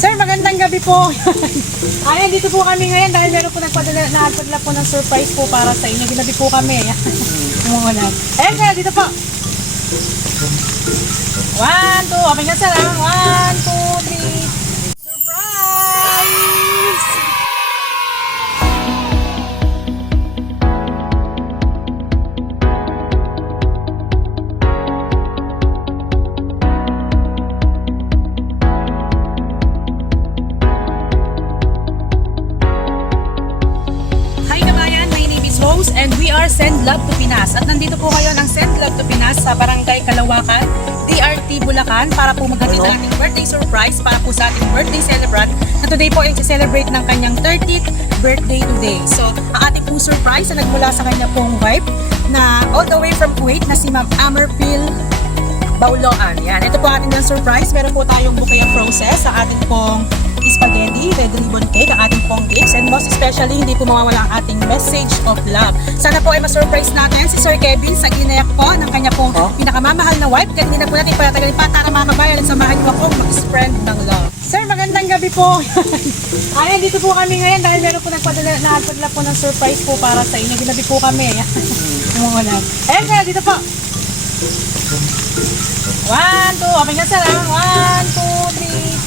Sir, magandang gabi po. Ayan, dito po kami ngayon dahil meron po nagpadala po ng surprise po para sa inyo. Ginabi po kami. Umuunat. Ayan, sir, dito po. 1, 2, open ka sir. 1, 2, 3. Surprise! Rose, and we are Send Love to Pinas. At nandito po kayo ng Send Love to Pinas sa Barangay Kalawakan, DRT Bulacan para po maghatid ng ating birthday surprise para po sa ating birthday celebrant na today po ay celebrate ng kanyang 30th birthday today. So, ang ating pong surprise na nagmula sa kanya pong wife na all the way from Kuwait na si Ma'am Amerpil Bauloan. Yan, ito po ating ng surprise. Meron po tayong bouquet of roses sa ating pong spaghetti, red ribbon cake, ang ating pong gifts, and most especially, hindi po mawawala ang ating message of love. Sana po ay ma-surprise natin si Sir Kevin sa ginayak po ng kanya pong pinakamamahal na wife. Kaya hindi na po natin patatagalin pa para mga kabayan at samahan niyo akong mag-spread ng love. Sir, magandang gabi po. Ayan, dito po kami ngayon dahil meron po nagpadala po ng surprise po para sa inyo. Ginabi po kami. Umuunat. Ayan, sir, dito po. 1, 2, open ka sir. 1, 2, 3.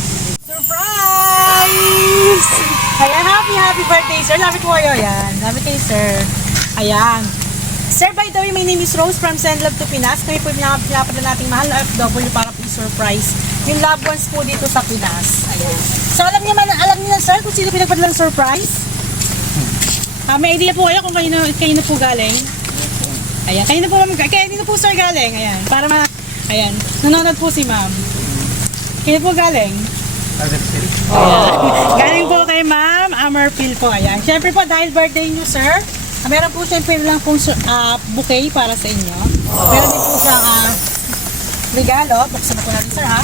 Surprise! Ayan, happy birthday, sir. Lapit po kayo, ayan. Lapit kayo, sir. Ayan. Sir, by the way, my name is Rose from Send Love to Pinas. Kami po pinapadala nating mahal na FW para po surprise yung loved ones po dito sa Pinas. Ayan. So, alam niyo na, sir, kung sino pinagpadala ng surprise? May idea po kayo kung kayo na po galing? Ayan, kayo na po, sir, galing. Ayan, para ayan, nanonood po si ma'am. Kayo po galing? Galing po kay Ma'am Amerpil po. Ayan. Siyempre po, dahil birthday niyo, sir, meron po siyempre lang pong bouquet para sa inyo. Meron din po siyang regalo. Buksan na po natin, sir, ha?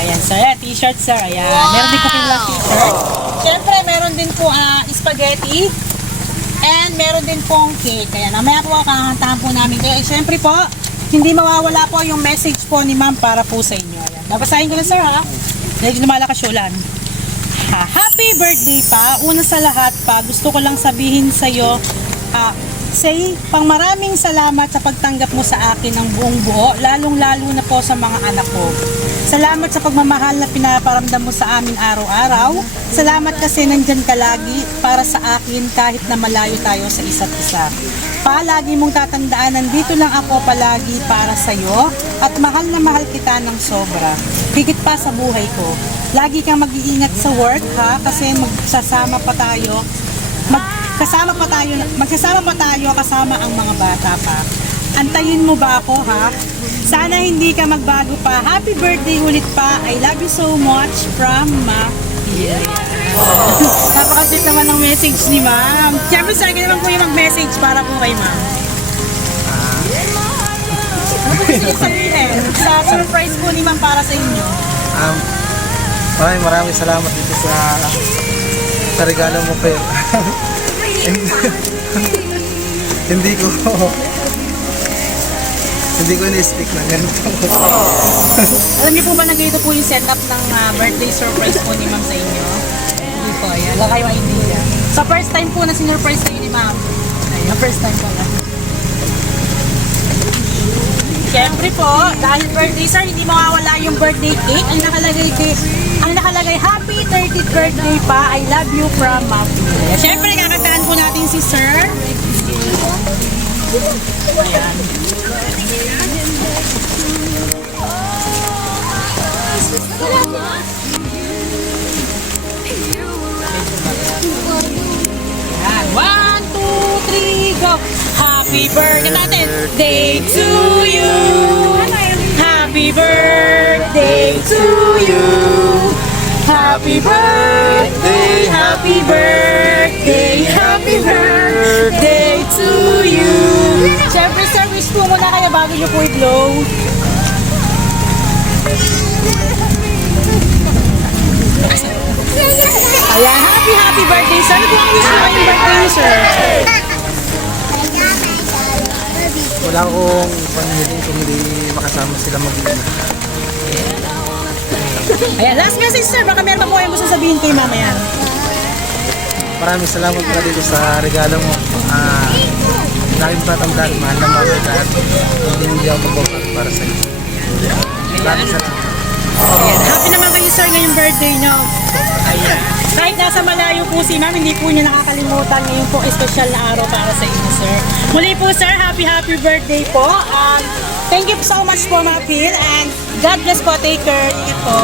Ayan, sir. T-shirt, sir. Ayan. Meron din po kailang t-shirt. Siyempre, meron din po spaghetti. And meron din pong cake. Ayan. Mamaya po, kakantahan po namin. Kaya, siyempre po, hindi mawawala po yung message po ni ma'am para po sa inyo. Ayan. Babasahin ko na, sir, ha? Dahil lumalakas ulan. Happy birthday pa. Una sa lahat pa, gusto ko lang sabihin sa'yo, maraming salamat sa pagtanggap mo sa akin ng buong buo, lalong-lalo na po sa mga anak ko. Salamat sa pagmamahal na pinaparamdam mo sa amin araw-araw. Salamat kasi nandyan ka lagi para sa akin kahit na malayo tayo sa isa't isa. Palagi mong tatandaan, nandito lang ako palagi para sa'yo at mahal na mahal kita ng sobra. Higit pa sa buhay ko. Lagi kang mag-iingat sa work, ha, kasi magsasama pa tayo kasama ang mga bata pa. Antayin mo ba ako, ha? Sana hindi ka magbago pa. Happy birthday ulit pa. I love you so much from Ma. Yeah. Napaka-sweet naman ng message ni ma'am. Siyempre, sir, kayo naman po yung mag-message para po kay ma'am. Ano po gusto sabihin sa surprise po ni ma'am para sa inyo? Maraming salamat dito sa regalo mo po. Hindi ko ini-stick na ganito. Alam niyo po ba na ganito po yung setup ng birthday surprise po ni ma'am sa inyo? Hindi po, ayan. Wala kayo idea. So, first time po na sinurprise kayo ni ma'am. Ayan, first time po na. Siyempre po, dahil birthday, sir, hindi mawawala yung birthday cake. Ang nakalagay, happy 30th birthday pa. I love you from Ma'am. Siyempre, kakantaan po natin si sir. Ayan. Ayan. 1, 2, 3, go! Happy birthday to you! Happy birthday to you! Happy birthday, happy birthday, happy birthday to you! Siyempre, sir, wish po muna kayo bago nyo po i-blow. Ayan, happy birthday, sir. Ano po ang wish mo ngayong birthday niyo, sir? Wala akong panghiling kumili kasama sila mag-iina. Ayan, last message sir, baka meron pa po kayong gusto sabihin kay mama yan. Maraming salamat pala dito sa regalo mo. Laging patandaan, mahal na mahal kita at hindi ako magbabago para sa iyo. Maraming salamat. Ayan, happy naman kayo sir ngayong birthday nyo. Ayan. Kahit nasa malayo po si ma'am, hindi po niya nakakalimutan ngayon po espesyal na araw para sa inyo sir. Muli po sir, happy birthday po. Thank you so much po mga Phil and God bless po, take care. Ingat po.